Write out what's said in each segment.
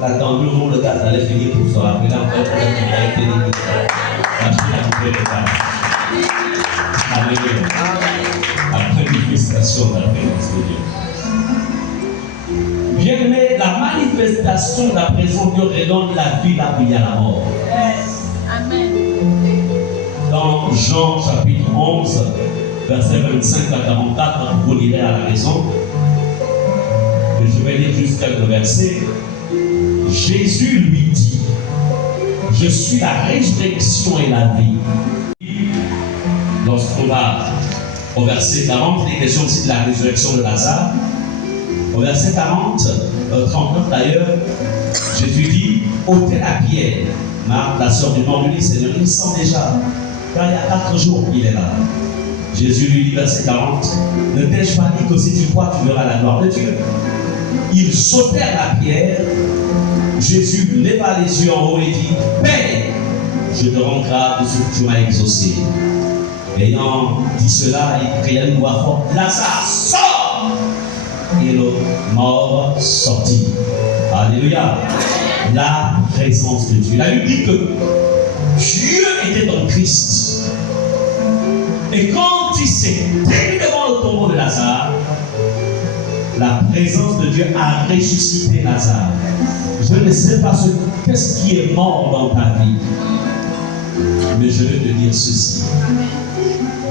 La tendure où le gaz allait finir pour se rappeler encore pour être télévisé. Acheter la nouvelle étape. Alléluia. La manifestation de la présence de Dieu. Bien-aimé, la manifestation de la présence de Dieu redonne la vie là où il y a la mort. Amen. Dans Jean chapitre 11, verset 25 à 44, vous lirez à la maison. Et je vais lire juste quelques versets. Jésus lui dit, je suis la résurrection et la vie. Lorsqu'on va au verset 40, il est question aussi de la résurrection de Lazare. Au verset 39 d'ailleurs, Jésus dit, ôtez la pierre. Marthe, la sœur du mort, lui dit, Seigneur, il sent déjà, car il y a 4 jours qu'il est là. Jésus lui dit, verset 40, ne t'ai-je pas dit que si tu crois, tu verras la gloire de Dieu. Ils sautèrent la pierre. Jésus leva les yeux en haut et dit, Père, je te rends grâce de ce que tu m'as exaucé. Ayant dit cela, il cria d'une voix forte, Lazare, sort! Et le mort sortit. Alléluia. La présence de Dieu. La Bible dit que Dieu était en Christ. Et quand il s'est tenu devant le tombeau de Lazare, la présence de Dieu a ressuscité Lazare. Je ne sais pas qu'est-ce qui est mort dans ta vie, mais je vais te dire ceci.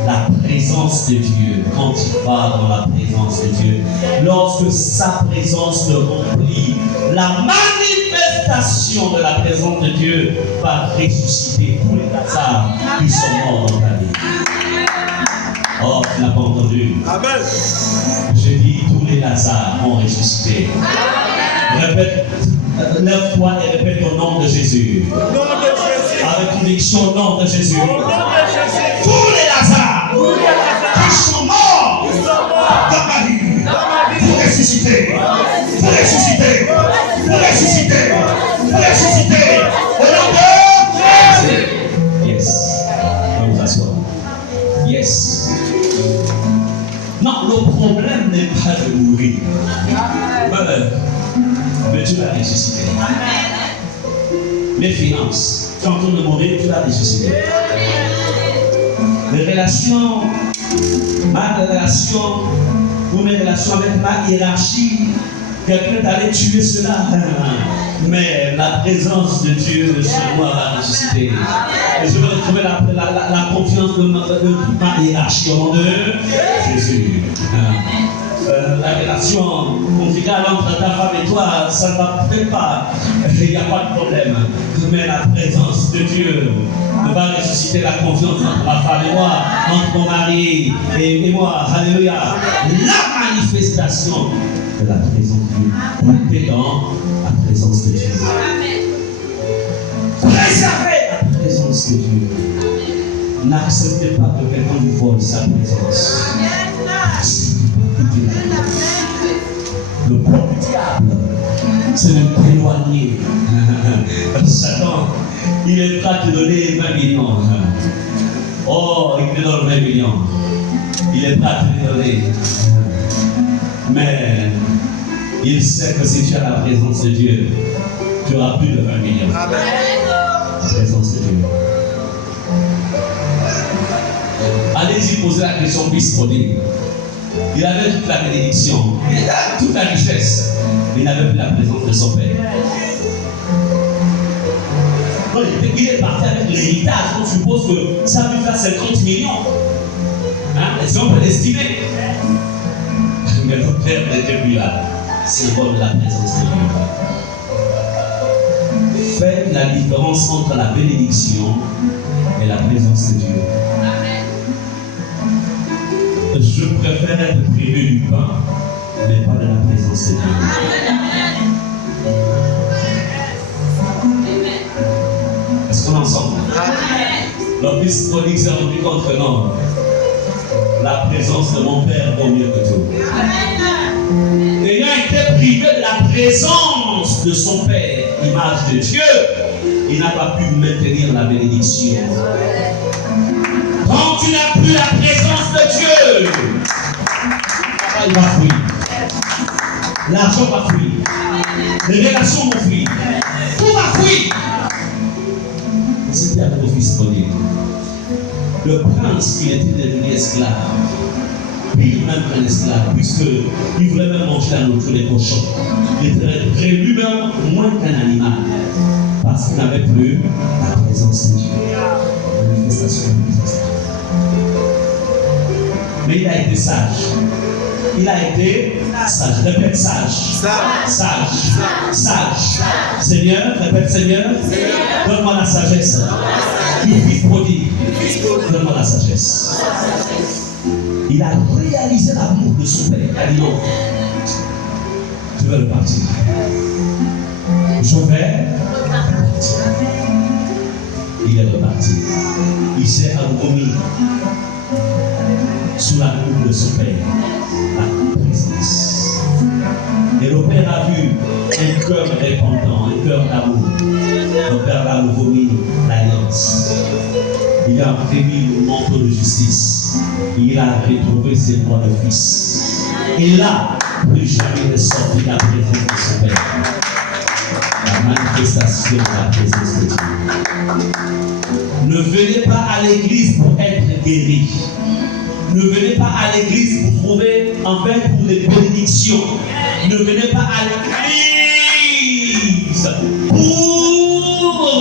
La présence de Dieu, quand tu vas dans la présence de Dieu, lorsque sa présence te remplit, la manifestation de la présence de Dieu va ressusciter tous les Lazare qui sont morts dans ta vie. Oh, tu n'as pas entendu. Amen. J'ai dit tous les Lazare ont ressuscité. Répète, lève-toi et répète au nom de Jésus. Avec conviction au nom de Jésus. Tous les Lazare qui sont morts dans ma vie, pour ressusciter, pour ressusciter, pour ressusciter, pour ressusciter au nom de Jésus. Yes. On va vous asseoir. Yes. Non, le problème n'est pas de mourir. Mais tu l'as ressuscité. Les finances, tu es en train de mourir, tu l'as ressuscité. Les relations, ma relation ou mes relations avec ma hiérarchie, quelqu'un t'allait tuer cela. Mais la présence de Dieu sur moi va ressusciter. Et je vais retrouver la confiance de ma hiérarchie au nom de Jésus. La relation conjugale entre ta femme et toi, ça ne va peut-être pas. Il n'y a pas de problème. Mais la présence de Dieu va ressusciter la confiance entre ma femme et moi, entre mon mari et moi. Alléluia. La manifestation de la présence de Dieu. Tout est dans la présence de Dieu. Préservez la présence de Dieu. N'acceptez pas que quelqu'un vous vole sa présence. Le plan du diable, c'est de t'éloigner. Satan, il est prêt à te donner 20 millions. Oh, il te donne 20 millions. Il est prêt à te les donner. Mais il sait que si tu as la présence de Dieu, tu auras plus de 20 millions. Amen. La présence de Dieu. Allez-y poser la question disponible. Il avait toute la bénédiction, il avait toute la richesse, mais il n'avait plus la présence de son père. Donc, il est parti avec l'héritage, on suppose que ça lui fait 50 millions. Hein? Est-ce qu'on peut l'estimer? Mais le père n'était plus là. Symbole de la présence de Dieu. Faites la différence entre la bénédiction et la présence de Dieu. Je préfère être privé du pain, mais pas de la présence de Dieu. Est-ce qu'on est ensemble? Le fils prodigue s'est rendu compte que non. La présence de mon Père vaut mieux que tout. Ayant été privé de la présence de son Père, image de Dieu, il n'a pas pu maintenir la bénédiction. Quand tu n'as plus la présence de Dieu, il va fuir. L'argent va fuir. Les relations vont fuir. le prince, il était devenu esclave. Pire même qu'un esclave, puisqu'il voulait même manger la nourriture des cochons. Il était lui-même moins qu'un animal, parce qu'il n'avait plus la présence de Dieu. La manifestation de Christ. Mais il a été sage. Il a été sage. Répète sage. Sage. Seigneur, répète Seigneur. Donne-moi la sagesse. Du fils prodigue. Donne-moi la sagesse. Il a réalisé l'amour de son père. Il a dit non. Je vais repartir. Je vais repartir. Il est reparti. Il s'est endormi sous la coupe de son père. La présence. Et le père a vu un cœur répandant, un cœur d'amour. Le père a vomi l'alliance. Il a remis le manteau de justice. Il a retrouvé ses droits de fils. Et là, plus jamais ne sortit la présence de son père. La manifestation de la présence de Dieu. Ne venez pas à l'église pour être guéri. Ne venez pas à l'église pour trouver, enfin, pour des bénédictions. Ne venez pas à l'église pour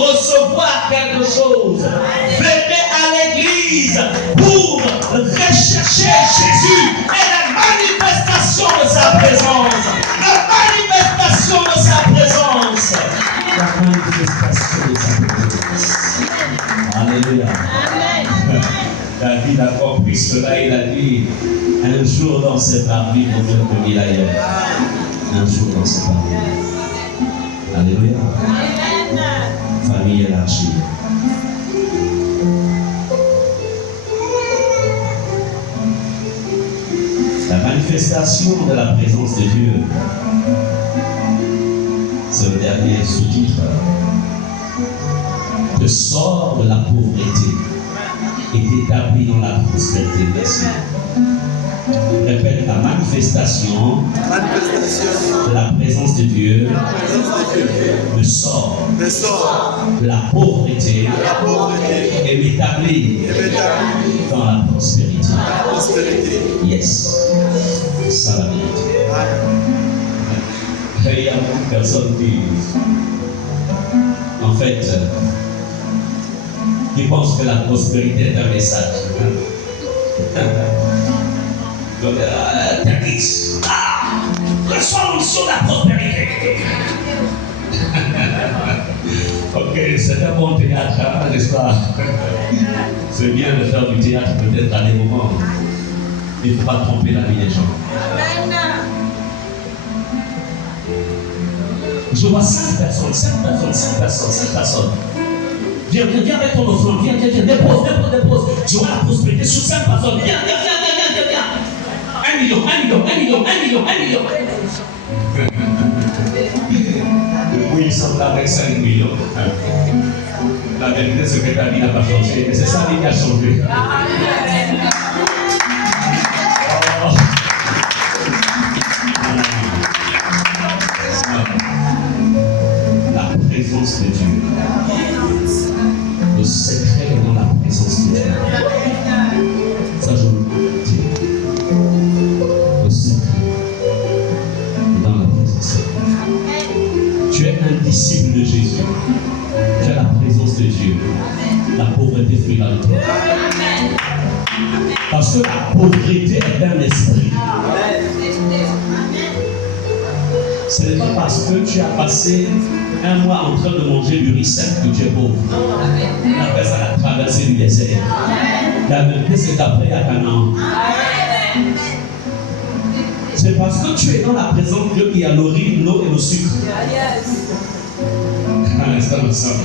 recevoir quelque chose. Venez à l'église pour rechercher Jésus et la manifestation de sa présence. La manifestation de sa présence. La manifestation de sa présence. Alléluia. Amen. David a compris cela, il a dit, un jour dans ses parvis, mon Dieu que il ailleurs. Un jour dans ses parvis. Alléluia. Amen. Famille élargie. La manifestation de la présence de Dieu, c'est le dernier sous-titre, te sort de la pauvreté et t'établit dans la prospérité. Merci. Répète, la manifestation de la présence de Dieu me sort de la pauvreté et m'établit dans la prospérité. Yes. C'est ça la vérité. Il y a beaucoup de personnes qui pensent que la prospérité est un message. Donc, t'inquiète. Reçois l'onction de la prospérité. Ok, c'est un bon théâtre, hein, n'est-ce pas? C'est bien de faire du théâtre peut-être à des moments. Il ne faut pas tromper la vie des gens. Je vois 5 personnes. Viens avec ton offrande, viens, dépose. Tu vois la prospérité sur 5 personnes. Viens. 1 million. Depuis, ils sont là avec 5 millions. La vérité, c'est que ta vie n'a pas changé, mais c'est ça qui a changé. La présence de Dieu. Le secret est dans la présence de Dieu. Ça, je vous le dis. Le secret est dans la présence de Dieu. Tu es un disciple de Jésus. Tu as la présence de Dieu. La pauvreté fuit là de toi. Parce que la pauvreté est un esprit. Ce n'est pas parce que tu as passé un mois en train de manger du riz sec que tu es pauvre. On appelle ça la traversée du désert. La vérité, c'est qu'après, il y a Canaan. C'est parce que tu es dans la présence de Dieu qu'il y a l'eau et le sucre. N'est-ce pas ensemble?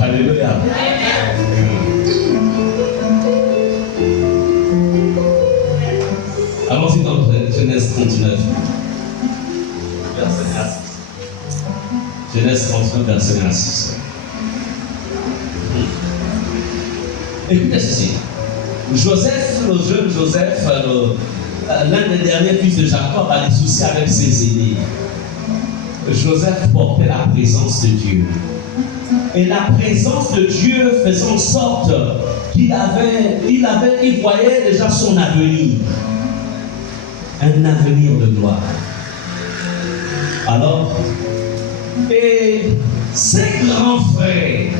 Alléluia. Allons-y dans Genèse 39. Verset 6. Genèse 39, verset 6. Écoutez ceci. Joseph, le jeune Joseph, l'un des derniers fils de Jacob, a des soucis avec ses aînés. Joseph portait la présence de Dieu. Et la présence de Dieu faisait en sorte qu'il il voyait déjà son avenir. Un avenir de gloire. Alors, et ses grands frères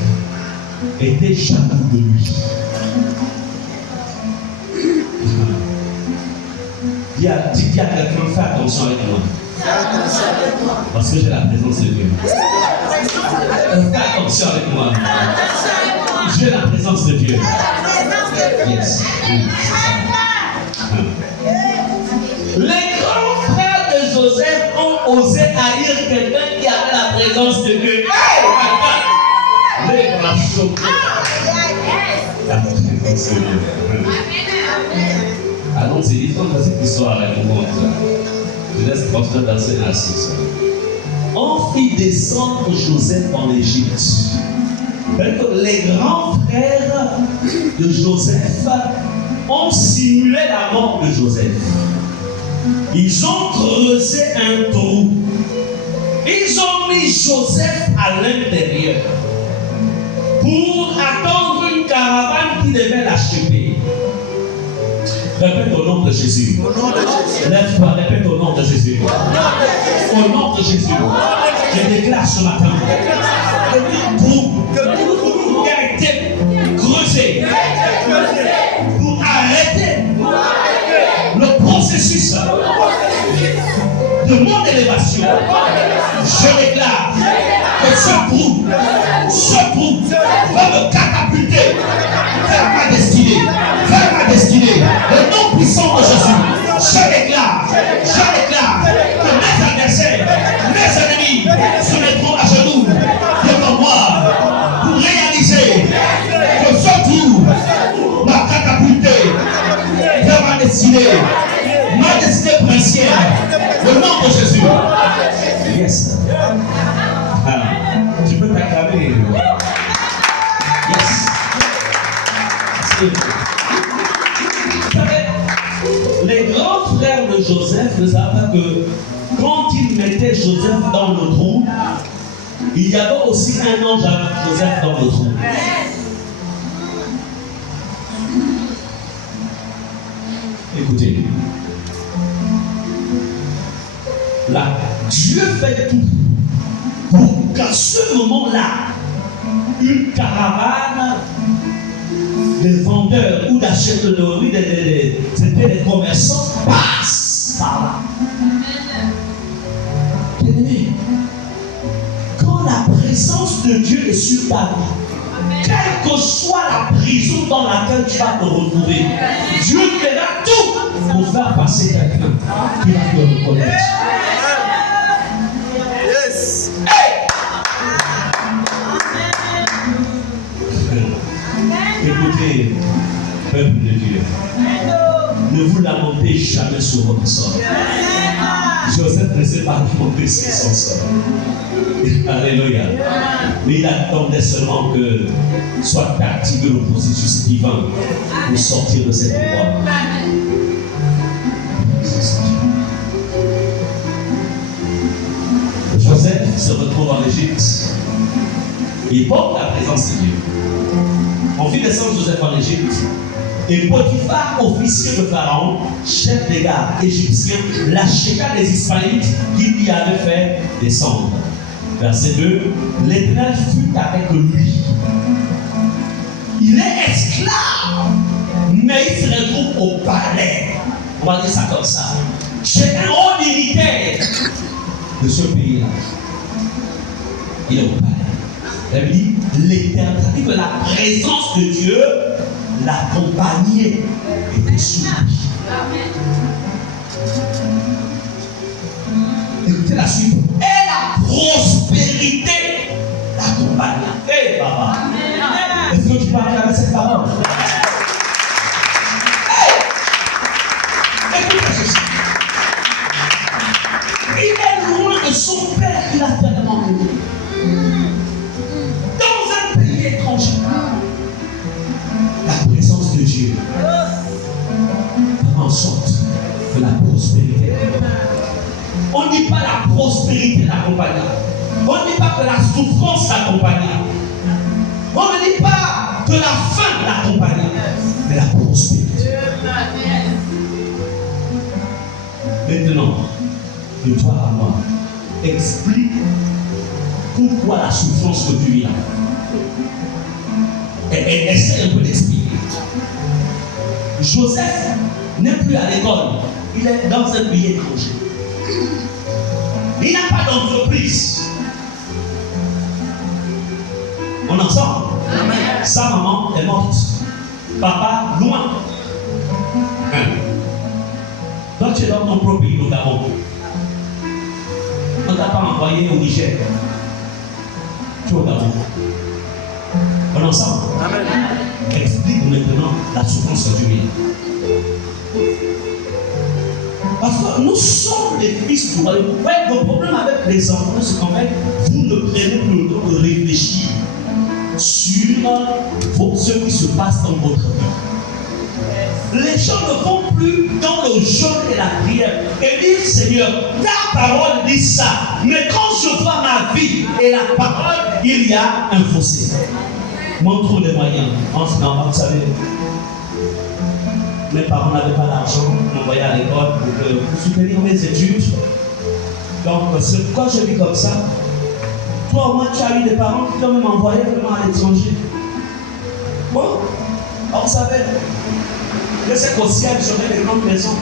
étaient jaloux de lui. Dis à quelqu'un, fais attention avec moi. Parce que j'ai la présence de Dieu. Fais attention avec moi. J'ai la présence de Dieu. Yes. Les grands frères de Joseph ont osé haïr quelqu'un qui avait la présence de Dieu. Les grands choqués. La présence de Dieu. Alors, c'est l'histoire de cette histoire à raconter. Je laisse le pasteur danser dans la source. On fit descendre Joseph en Égypte. Les grands frères de Joseph ont simulé la mort de Joseph. Ils ont creusé un trou. Ils ont mis Joseph à l'intérieur pour attendre une caravane qui devait l'acheter. Répète au nom de Jésus. Lève-toi, répète au nom de Jésus. Au nom de Jésus. Je déclare ce matin que tout trou qui a été creusé pour arrêter le processus de mon élévation. Je déclare que ce trou va me catapulter vers ma destinée. Le nom puissant de Jésus, je déclare que mes adversaires, mes ennemis se mettront à genoux devant moi pour réaliser que ce trou m'a catapulté vers ma destinée princière. Le nom de Jésus. Yes. Tu peux t'acclamer. Yes. Les grands frères de Joseph ne savaient pas que quand ils mettaient Joseph dans le trou, il y avait aussi un ange avec Joseph dans le trou. Écoutez, là, Dieu fait tout pour qu'à ce moment-là, une caravane de vendeurs ou d'acheteurs, c'était des commerçants, passe par là. Bien-aimé, quand la présence de Dieu est sur ta vie, quelle que soit la prison dans laquelle tu vas te retrouver, Dieu fera tout pour faire passer quelqu'un qui va te reconnaître. Yes. Hey! Écoutez, peuple de Dieu, ne vous lamentez jamais sur votre sort. Joseph ne s'est pas lamenté sur son sort. Alléluia. Mais il attendait seulement que soit activé le processus divin pour sortir de cet endroit. Joseph se retrouve en Égypte. Il porte la présence de Dieu. On fit descendre Joseph en Égypte. Et Potiphar, officier de Pharaon, chef des gardes égyptiens, l'acheta des Ismaélites qui lui avaient fait descendre. Verset 2. L'Éternel fut avec lui. Il est esclave, mais il se retrouve au palais. On va dire ça comme ça. C'est un haut dignitaire de ce pays-là. Il est au palais. La Bible dit l'Éternel, ça dit que la présence de Dieu l'accompagnait, était sur lui. Écoutez la suite. Et la prospérité l'accompagna. Hé, papa. Est-ce que tu peux acclamer cette parole? Écoutez ceci. Il est loin de son père qu'il a tellement aimé. Dans un pays étranger, la présence de Dieu fait en sorte que la prospérité l'accompagne. On ne dit pas la prospérité l'accompagna. On ne dit pas que la souffrance l'accompagna. On ne dit pas de la fin de la compagnie, mais la prospérité. Maintenant, de toi à moi, explique pourquoi la souffrance que tu vis là. Et essaie un peu d'expliquer. Joseph n'est plus à l'école, il est dans un pays étranger. Il n'a pas d'entreprise. On est ensemble. Amen. Sa maman est morte. Papa, loin. Toi, tu es dans ton propre pays, au Gabon. On ne t'a pas envoyé au Niger. Tu es au Gabon. On est ensemble. Amen. Explique maintenant la souffrance que tu vis. Parce que nous sommes les fils du royaume. Ouais, le problème avec les enfants, c'est qu'en fait, vous ne prenez plus le temps de réfléchir sur ce qui se passe dans votre vie. Les gens ne vont plus dans le jeûne et la prière et disent Seigneur, ta parole dit ça, mais quand je vois ma vie et la parole, il y a un fossé. Montre les moyens. Vous savez, mes parents n'avaient pas l'argent pour m'envoyer à l'école pour soutenir mes études. Donc, quand je vis comme ça, toi au moins tu as eu des parents qui t'ont même envoyé vraiment à l'étranger. Bon, vous savez, je sais qu'au ciel, j'aurai des grandes maisons.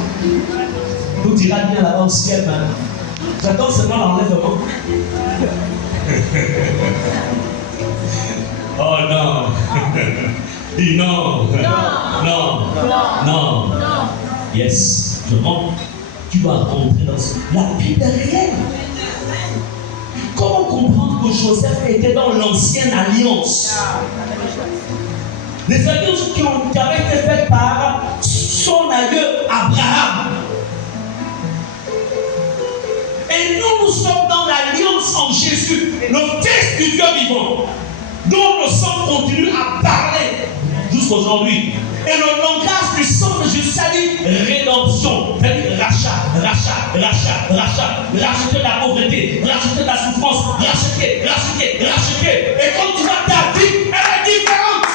Tout ira bien là-bas au ciel maintenant. J'attends seulement l'enlèvement. Oh non. Dis non. Non. Yes. Je rentre. Tu dois rentrer dans ce. La Bible est réelle. Comment comprendre que Joseph était dans l'ancienne alliance? Les alliances qui avaient été faites par son aïeux Abraham. Et nous sommes dans l'alliance en Jésus, le Fils du Dieu vivant, dont le sang continue à parler jusqu'aujourd'hui. Et le langage du sang de Jésus, ça dit rédemption, c'est-à-dire rachat, racheter de la pauvreté, racheter de la souffrance, racheter. Et quand tu vois ta vie, elle est différente.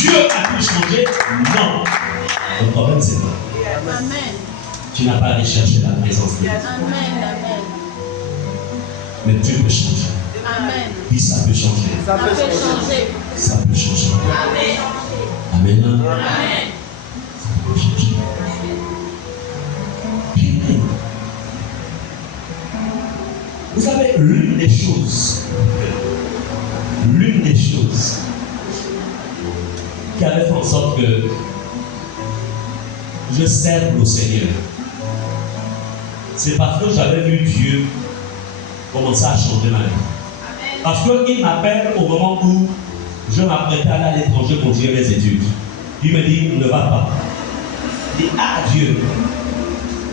Dieu a pu changer? Non. Le problème, c'est toi. Amen. Tu n'as pas allé chercher la présence de Dieu. Amen. Mais tu peux changer. Amen. Puis ça peut changer. Ça peut changer. Ça peut changer. Amen. Amen. Amen. Ça peut changer. Vous savez, l'une des choses qui avait fait en sorte que je serve le Seigneur, c'est parce que j'avais vu Dieu commencer à changer ma vie. Parce qu'il m'appelle au moment où je m'apprêtais à aller à l'étranger pour continuer mes études. Il me dit, ne va pas. Il dit, ah Dieu.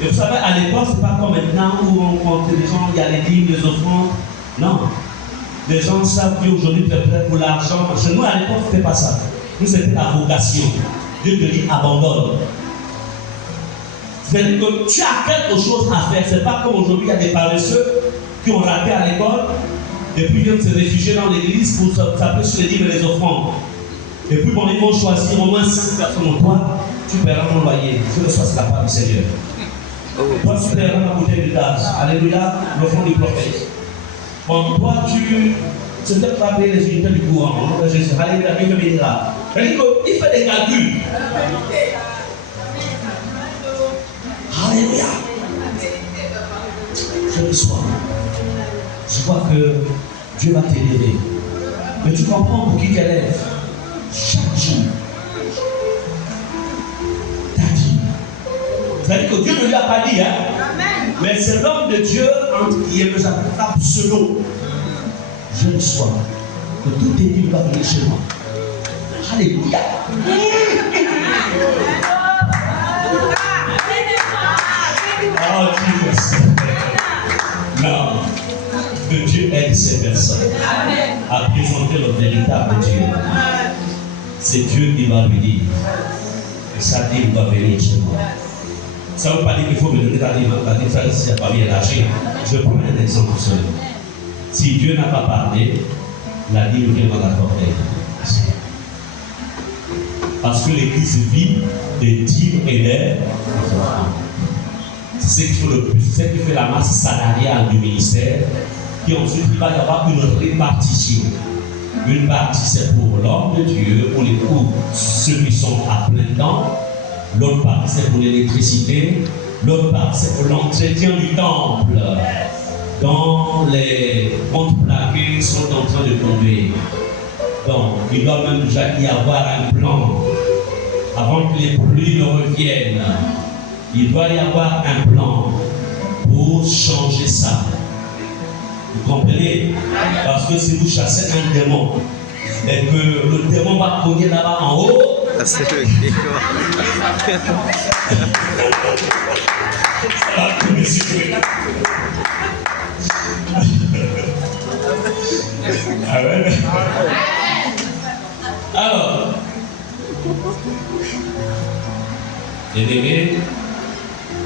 Et vous savez, à l'époque, c'est pas comme maintenant où on compte les gens, il y a les dîmes, les offrandes. Non. Les gens savent qu'aujourd'hui, peut-être pour l'argent. Chez nous, à l'époque, c'était pas ça. Nous, c'était la vocation. Dieu te dit, abandonne. C'est-à-dire que tu as quelque chose à faire. C'est pas comme aujourd'hui, il y a des paresseux qui ont raté à l'école et puis viennent se réfugier dans l'église pour s'appeler sur les dîmes et les offrandes. Et puis, bon, ils vont choisir au moins 5 personnes. Toi, tu paieras mon loyer. Ce que soit, c'est la part du Seigneur. Toi, tu paieras ma bouteille de gaz. Alléluia, le fond du prophète. Bon, toi, tu ne peux pas payer les unités du courant. Alléluia, Dieu me bénira. Il fait des calculs. Alléluia. Je le sois. Je vois que Dieu va t'élever. Mais tu comprends pour qui t'élève. Chaque jour. T'as dit. C'est-à-dire que Dieu ne lui a pas dit, hein. Mais c'est l'homme de Dieu qui est besoin absolu. Je le sois. Que tout est dit va venir chez moi. Alléluia. Oh Jesus. Non. Que Dieu aide ces personnes à présenter le véritable Dieu. C'est Dieu qui va lui dire. Et ça dit, il va venir chez moi. Ça ne veut pas dire qu'il faut me donner la vie, ça c'est pas bien lâché. Je prends un exemple seul. Si Dieu n'a pas parlé, la vie vient dans la portée. Parce que l'Église vit des dîmes et des offrandes. C'est ce qui fait le plus, c'est ce qui fait la masse salariale du ministère. Puis ensuite, il va y avoir une répartition. Une partie, c'est pour l'homme de Dieu, pour ceux qui sont à plein temps. L'autre partie, c'est pour l'électricité. L'autre partie, c'est pour l'entretien du temple, dont les comptes plaqués sont en train de tomber. Donc, il doit même déjà y avoir un plan. Avant que les pluies ne reviennent, il doit y avoir un plan pour changer ça. Vous comprenez? Parce que si vous chassez un démon, et que le démon va cogner là-bas en haut, ça va tout déchirer. Ah ouais? Alors, bien-aimés,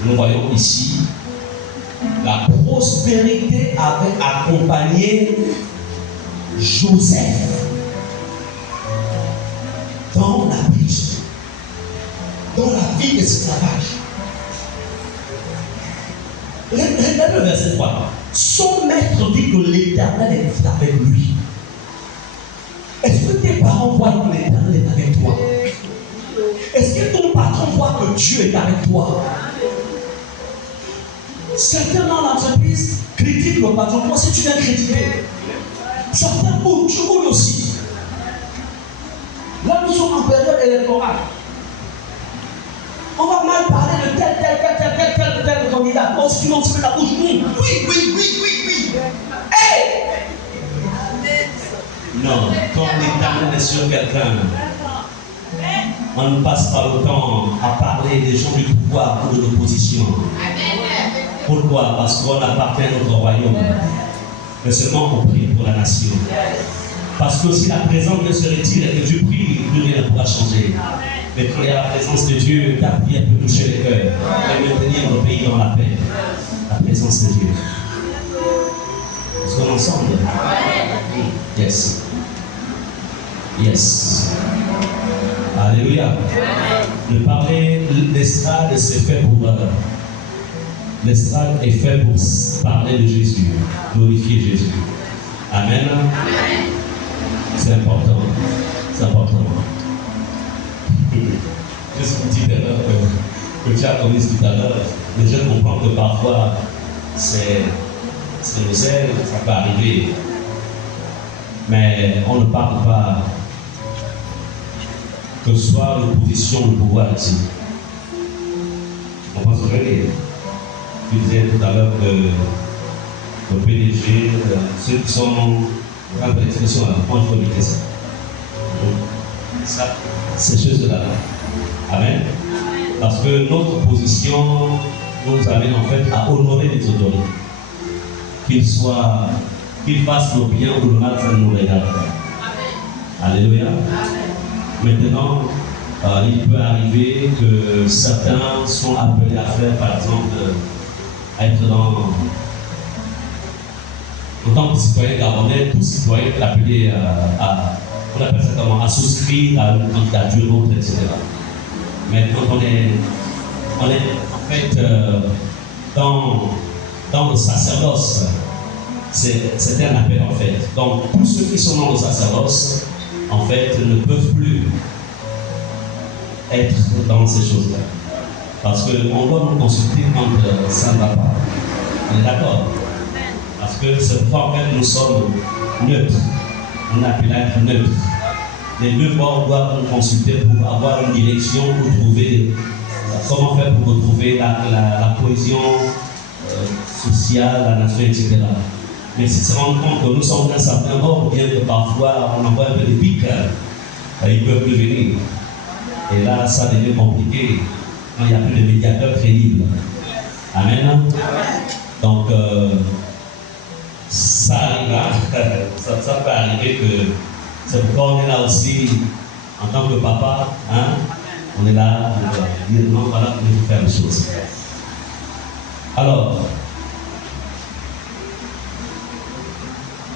nous voyons ici la prospérité avait accompagné Joseph dans la prison, dans la vie d'esclavage. Regardez le verset 3. Son maître dit que l'Éternel est avec lui. Est-ce que tes parents voient que l'Éternel est avec toi? Est-ce que ton patron voit que Dieu est avec toi? Certains dans l'entreprise critiquent le patron. Moi, si tu viens critiquer, certains bougent, tu bouges aussi. Là, nous sommes en période électorale. On va mal parler de tel candidat. Oh, si tu m'en fais la bouche, oui. Hey! Non, quand l'Éternel est sur quelqu'un, on ne passe pas le temps à parler des gens du pouvoir ou de l'opposition. Pourquoi? Parce qu'on appartient à notre royaume. Mais seulement on prie pour la nation. Parce que si la présence de se retire et que Dieu prie, plus rien ne pourra changer. Mais quand il y a la présence de Dieu, ta prière peut toucher les cœurs et maintenir le pays dans la paix. La présence de Dieu. Est-ce qu'on est ensemble? Yes. Yes. Alléluia. Le parler, l'estrade, c'est fait pour l'estrade est fait pour parler de Jésus, glorifier Jésus. Amen. C'est important. C'est important. Juste une petite erreur que tu as commise tout à l'heure. Les gens comprennent que parfois c'est le zèle, ça peut arriver. Mais on ne parle pas que ce soit l'opposition, le pouvoir ici. On pense que je veux dire. Tu disais tout à l'heure que le PDG, ceux qui sont un peu d'expression, moi je peux éviter ça. Ça, ces choses-là. Amen. Parce que notre position nous amène en fait à honorer les autorités. Qu'ils fassent le bien ou le mal, ça ne nous regarde pas. Alléluia. Maintenant, il peut arriver que certains sont appelés à faire, par exemple, à être en tant que citoyen gabonais, tout citoyen est appelé on appelle ça comment, à souscrire à une candidature, autre, etc. Mais quand on est en fait dans le sacerdoce, c'est un appel en fait. Donc tous ceux qui sont dans le sacerdoce, en fait, ne peuvent plus être dans ces choses-là. Parce qu'on doit nous consulter quand ça ne va pas. On est d'accord? Parce que c'est pourquoi en fait nous sommes neutres. On appelle à être neutre. Les deux bords doivent nous consulter pour avoir une direction, pour trouver comment faire pour retrouver la cohésion sociale, la nation, etc. Mais si se rendre compte que nous sommes d'un certain bord, bien que parfois on envoie un peu de pique, ils ne peuvent plus venir. Et là, ça devient compliqué quand il n'y a plus de médiateurs crédibles. Amen. Donc, ça arrivera, ça peut arriver que c'est pourquoi on est là aussi en tant que papa, hein, on est là pour dire non, voilà, il faut faire les choses. Alors,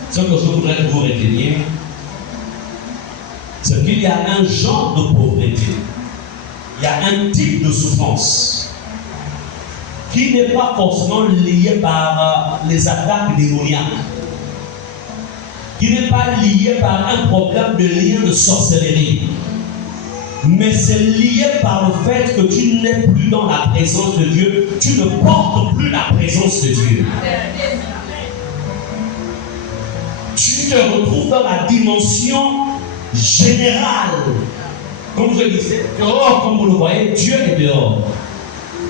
ce que je voudrais que vous reteniez, c'est qu'il y a un genre de pauvreté. Il y a un type de souffrance qui n'est pas forcément lié par les attaques démoniaques, qui n'est pas lié par un problème de lien de sorcellerie, mais c'est lié par le fait que tu n'es plus dans la présence de Dieu, tu ne portes plus la présence de Dieu. Tu te retrouves dans la dimension générale. Comme je disais, dehors, comme vous le voyez, Dieu est dehors.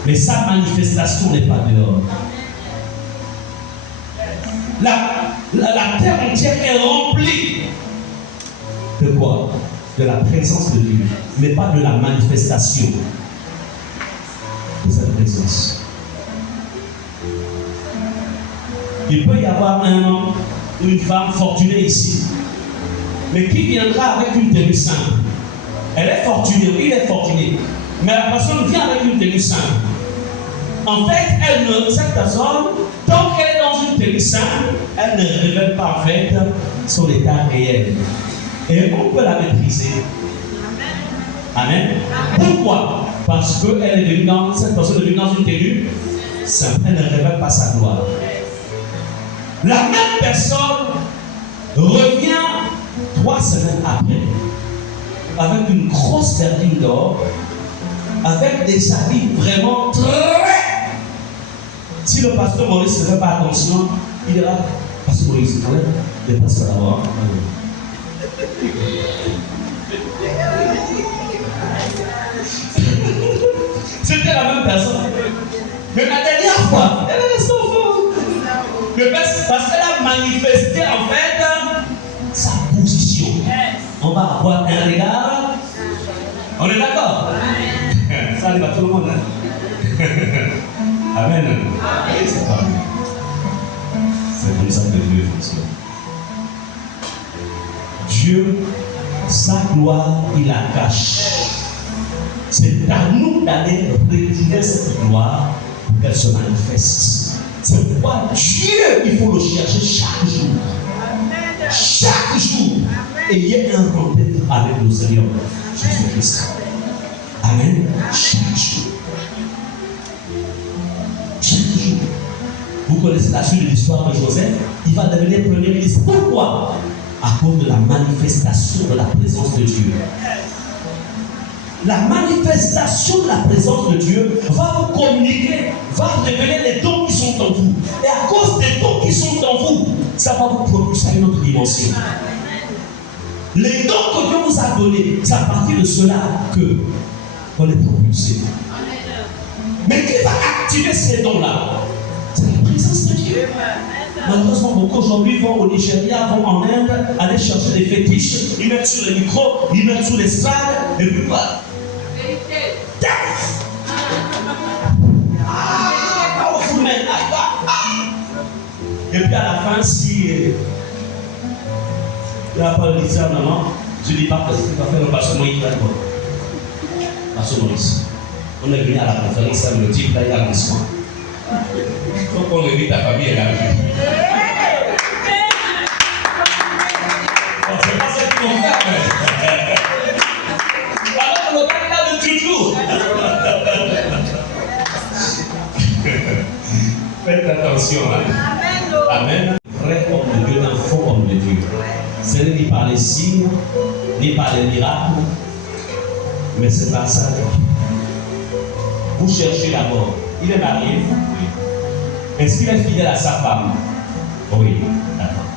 Mais sa manifestation n'est pas dehors. La terre entière est remplie de quoi? De la présence de Dieu, mais pas de la manifestation de cette présence. Il peut y avoir un homme ou une femme fortunée ici, mais qui viendra avec une tenue simple. Elle est fortunée, oui, il est fortuné, mais la personne vient avec une tenue simple. En fait, cette personne, tant qu'elle est dans une tenue simple, elle ne révèle pas en fait son état réel. Et on peut la maîtriser. Amen. Pourquoi? Parce que cette personne est venue dans une tenue simple. Elle ne révèle pas sa gloire. La même personne revient 3 semaines après avec une grosse vertine d'or, avec des habits vraiment très... Si le pasteur Maurice ne fait pas attention, il dira, pasteur Maurice, le pasteur d'abord. C'était la même personne. Mais la dernière fois, elle est restée au fond. Parce qu'elle a manifesté en fait sa position. On va avoir un regard. On est d'accord? Ça arrive à tout le monde. Hein? Amen. C'est pas bien. C'est comme ça que Dieu fonctionne. Dieu, sa gloire, il la cache. C'est à nous d'aller retirer cette gloire pour qu'elle se manifeste. C'est pourquoi Dieu, il faut le chercher chaque jour. Amen. Chaque jour. Ayez un rendez-vous avec le Seigneur Jésus-Christ. Amen. Chaque jour. Chaque jour. Vous connaissez la suite de l'histoire de Joseph. Il va devenir premier ministre. Pourquoi? À cause de la manifestation de la présence de Dieu. La manifestation de la présence de Dieu va vous communiquer, va révéler les dons qui sont en vous. Et à cause des dons qui sont en vous, ça va vous propulser à une autre dimension. Les dons que Dieu vous a donnés, c'est à partir de cela que on est propulsé. Mais qui va activer ces dons-là? C'est la présence de Dieu. Malheureusement, beaucoup aujourd'hui vont au Nigeria, vont en Inde, aller chercher des fétiches, ils mettent sur les micros, ils mettent sur l'estrade, et puis voilà. Et puis à la fin, si il n'y a pas de discernement, je dis pas que c'est pas fait le pasteur Moïse. Pasteur Maurice, on est venu à la conférence, le type là, il y a l'enregistrement. Donc on réunit ta famille et la vie. C'est pas ça qu'ils vont faire, mais. Alors le gars là de toujours. Faites attention. Hein? Amen. Vrai homme de Dieu, un faux homme de Dieu. Ce n'est ni par les signes, ni par les miracles, mais c'est par ça. Vous cherchez d'abord. Il est marié. Oui. Est-ce qu'il est fidèle à sa femme? Oui. D'accord.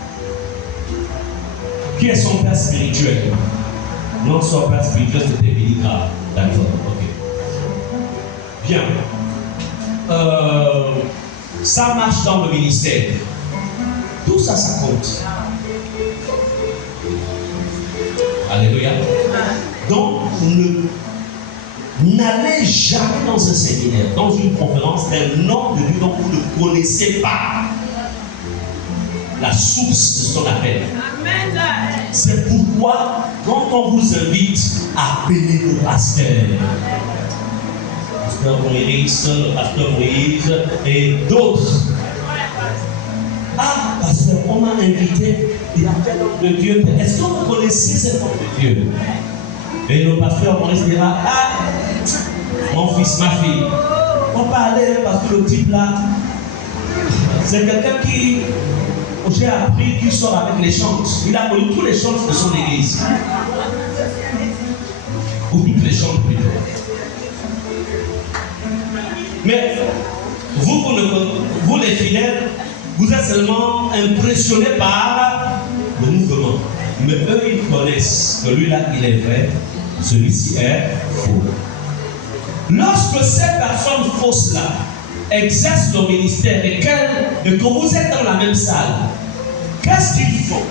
Qui est son père spirituel? Non, son père spirituel, c'était Billy Graham. D'accord. Ok. Bien. Ça marche dans le ministère. Tout ça, ça compte. Alléluia. Donc, n'allez jamais dans un séminaire, dans une conférence d'un homme de Dieu dont vous ne connaissez pas la source de son appel. C'est pourquoi, quand on vous invite, appelez le pasteur. Pasteur Moïse, pasteur Moïse et d'autres. Ah, pasteur, on m'a invité. Il a fait l'homme de Dieu. Est-ce que vous connaissez cet homme de Dieu? Et le pasteur Maurice dira, ah, mon fils, ma fille, on va parler parce que le type là, c'est quelqu'un qui, j'ai appris qu'il sort avec les chantes. Il a connu tous les chantes de son église. Ou toutes les chantes plutôt. Mais vous les fidèles, vous êtes seulement impressionnés par le mouvement. Mais eux, ils connaissent que lui-là, il est vrai, celui-ci est faux. Lorsque ces personnes fausses-là exercent leur ministère et que vous êtes dans la même salle, qu'est-ce qu'ils font?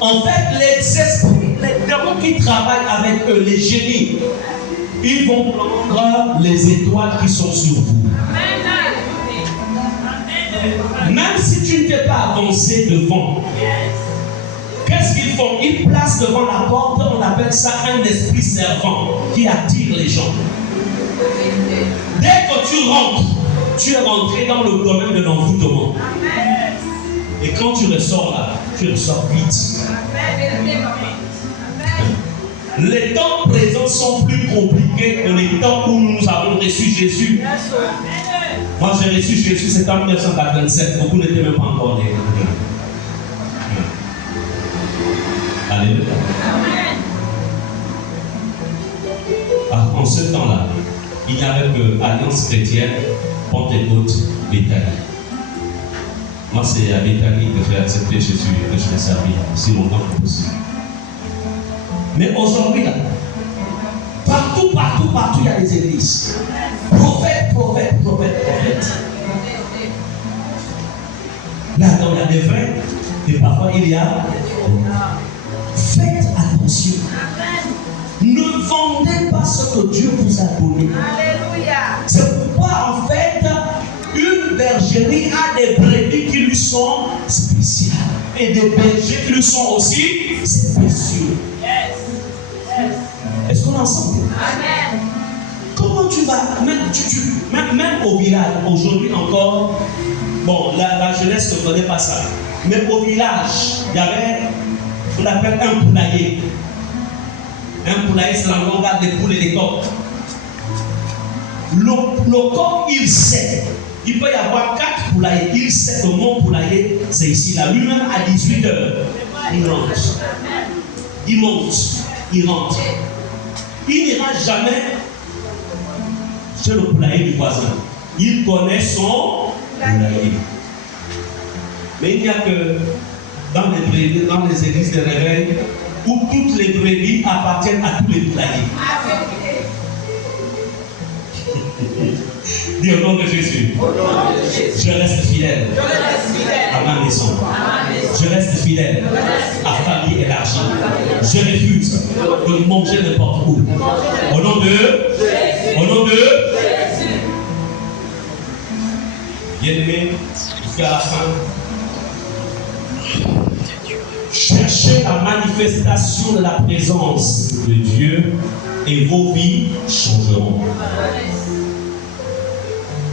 En fait, les esprits, les démons qui travaillent avec eux, les génies, ils vont prendre les étoiles qui sont sur vous. Même si tu ne t'es pas avancé devant, qu'est-ce qu'ils font? Ils placent devant la porte, on appelle ça un esprit servant qui attire les gens. Dès que tu rentres, tu es rentré dans le domaine de l'envoûtement. Et quand tu ressors là, tu ressors vite. Les temps présents sont plus compliqués que les temps où nous avons reçu Jésus. Moi j'ai reçu Jésus, c'était en 1987, beaucoup n'étaient même pas encore nés. Alléluia. En ce temps-là, il n'y avait que Alliance chrétienne, Pentecôte, Béthanie. Moi, c'est à Béthanie que j'ai accepté Jésus et que je l'ai servi aussi longtemps que possible. Mais aujourd'hui, là, partout, il y a des églises. Prophète. Là, il y a des vrais, et parfois il y a. Faites attention. Ne vendez pas ce que Dieu vous a donné. Alléluia. C'est pourquoi, en fait, une bergerie a des brebis qui lui sont spéciales et des bergers qui lui sont aussi spéciaux. Est-ce qu'on est ensemble? Amen. Comment tu vas, même au village, aujourd'hui encore, bon, la jeunesse ne connaît pas ça, mais au village, il y avait, on appelle un poulailler. Un poulailler, c'est l'endroit où on garde les poules et les coqs. Le coq, il sait. Il peut y avoir 4 poulaillers. Il sait que mon poulailler, c'est ici. Là, lui-même, à 18h, il rentre. Il monte. Il rentre. Il n'ira jamais chez le poulailler du voisin. Il connaît son poulailler. Mais il n'y a que dans les églises de réveil où toutes les brebis appartiennent à tous les poulaillers. Dis au nom de Jésus. Je reste fidèle à ma maison. Je reste fidèle à famille élargie. Je refuse de manger n'importe où. Au nom de Jésus. Bien-aimé, jusqu'à la fin. Cherchez la manifestation de la présence de Dieu et vos vies changeront.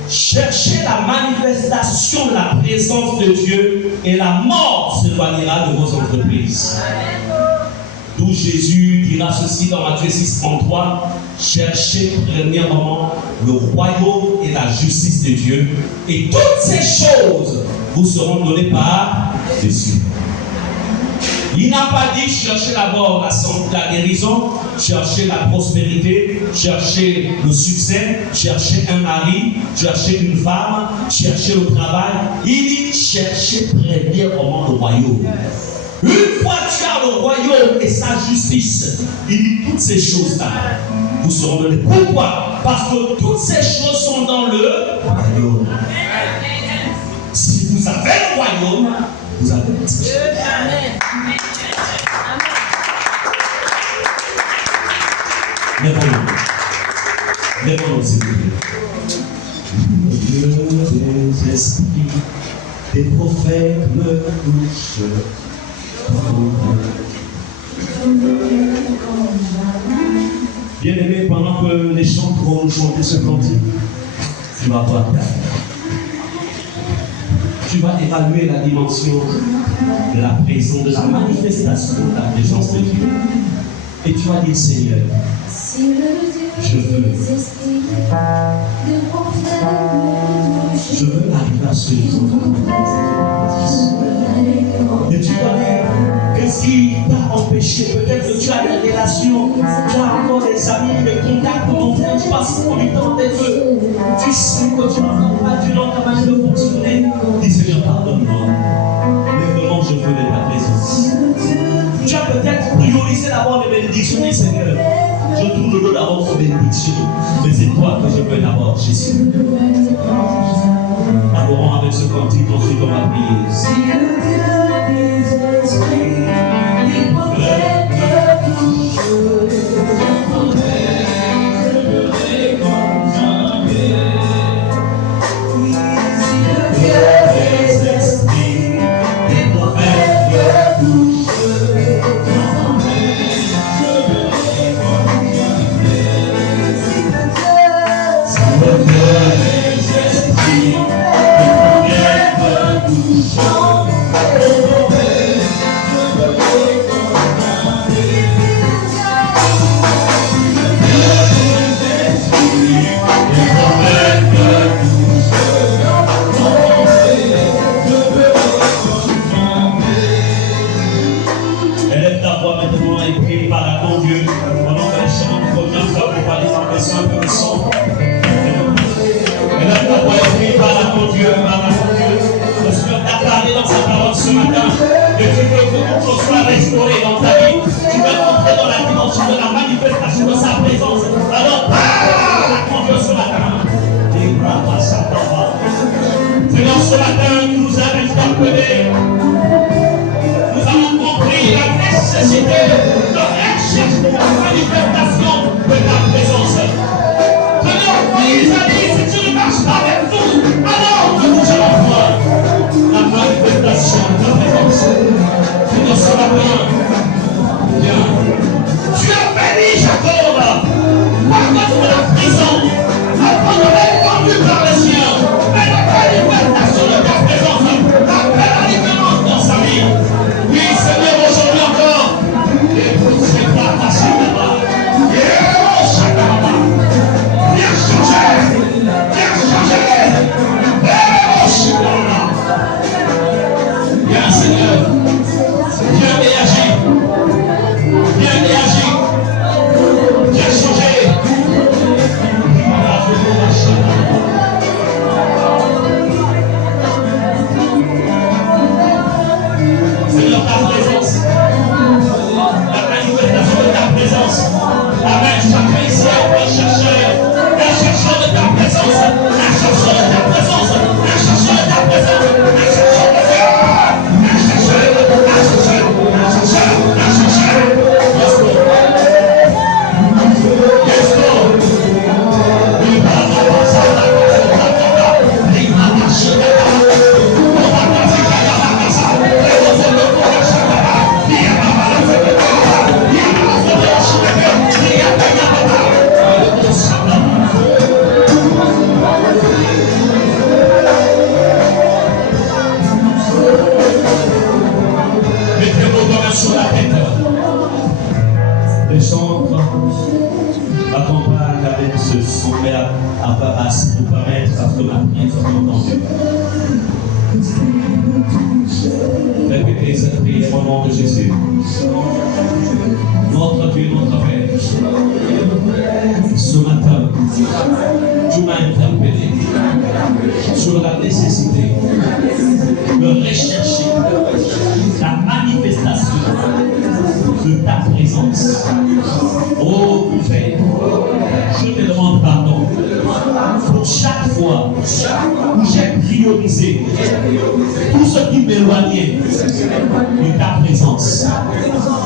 Cherchez la manifestation de la présence de Dieu et la mort s'éloignera de vos entreprises. D'où Jésus dira ceci dans Matthieu 6,33: cherchez premièrement le royaume et la justice de Dieu, et toutes ces choses vous seront données par Jésus. Il n'a pas dit chercher d'abord la santé, la guérison, chercher la prospérité, chercher le succès, chercher un mari, chercher une femme, chercher le travail. Il dit chercher premièrement le royaume. Une fois que tu as le royaume et sa justice, il dit toutes ces choses-là vous seront données. Pourquoi? Parce que toutes ces choses sont dans le royaume. Si vous avez le royaume, vous avez le titre. Amen. Lève-nous, s'il vous plaît. Dieu des esprits, des prophètes me touchent. Bien-aimé, pendant que les chants vont nous chanter ce cantique, tu vas voir. tu vas évaluer la dimension de la présence, de la manifestation de la présence de Dieu. Et tu vas dire, Seigneur, je veux arriver à ce niveau. Et tu connais, qu'est-ce qui t'a empêché? Peut-être que tu as des relations, tu as encore des amis, des contacts, ton frère, tu passes pour lui dans des feux. Tu sais que tu n'as pas du long ta manière de fonctionner. Dis Seigneur, pardonne-moi. Mais vraiment, je veux de ta présence. Tu as peut-être priorisé d'abord les bénédictions, dis Seigneur. Je tourne le dos d'abord aux bénédictions. Mais c'est toi que je veux d'abord, Jésus. Adorons avec ce cantique, ensuite on va prier.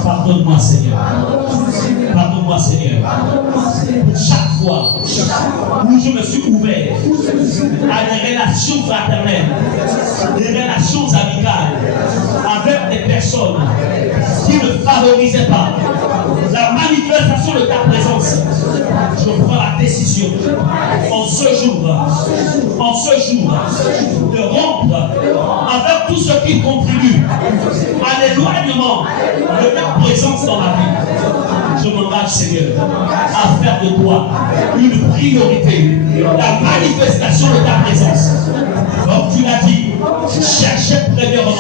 Pardonne-moi, Seigneur. Pardonne-moi, Seigneur. Chaque fois où je me suis ouvert à des relations fraternelles, des relations amicales avec des personnes qui ne favorisaient pas la manifestation de ta présence, je prends la décision en ce jour de rompre qui contribue à l'éloignement de ta présence dans ma vie, je m'engage, Seigneur, à faire de toi une priorité, la manifestation de ta présence. Comme tu l'as dit, cherchez premièrement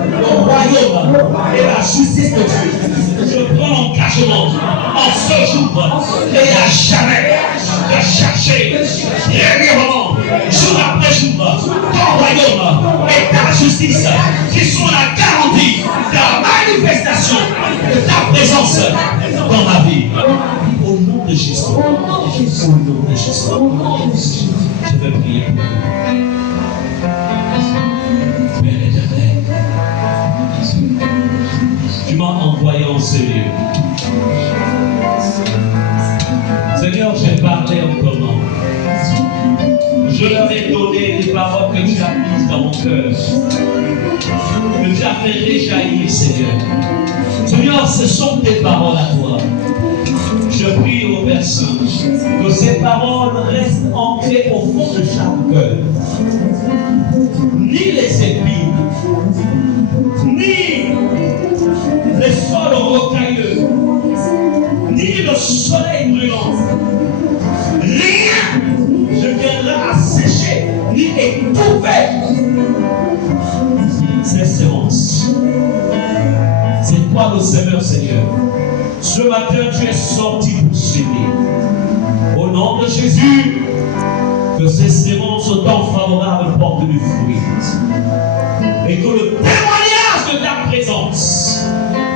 le royaume et la justice de Dieu. Je prends l'engagement en ce jour et à jamais de chercher premièrement, jour après jour, ton royaume et ta justice qui sont la garantie de la manifestation de ta présence dans ma vie. Au nom de Jésus, au nom de Jésus, je vais prier pour vous. Père éternel, tu m'as envoyé en ce lieu. Seigneur, j'ai parlé en ton nom. Je leur ai donné les paroles que tu as mises dans mon cœur, que tu as fait réjaillir, Seigneur. Seigneur, ce sont tes paroles à toi. Je prie aux personnes que ces paroles restent ancrées au fond de chaque cœur. Ni les épines, ni les sols rocailleux, ni le soleil brûlant, rien ne viendra assécher ni étouffer ces semences. C'est toi le Seigneur, Seigneur. Ce matin, tu es sorti pour s'aimer. Au nom de Jésus, que ces semences au temps favorable portent du fruit. Et que le témoignage de ta présence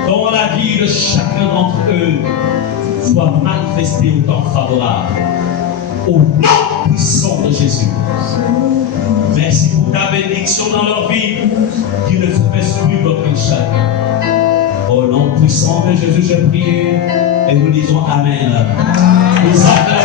dans la vie de chacun d'entre eux soit manifesté au temps favorable. Au nom puissant de Jésus. Merci pour ta bénédiction dans leur vie qui ne se fasse plus aucun chacun. Au nom puissant de Jésus, je prie et nous disons Amen. Nous acclamons.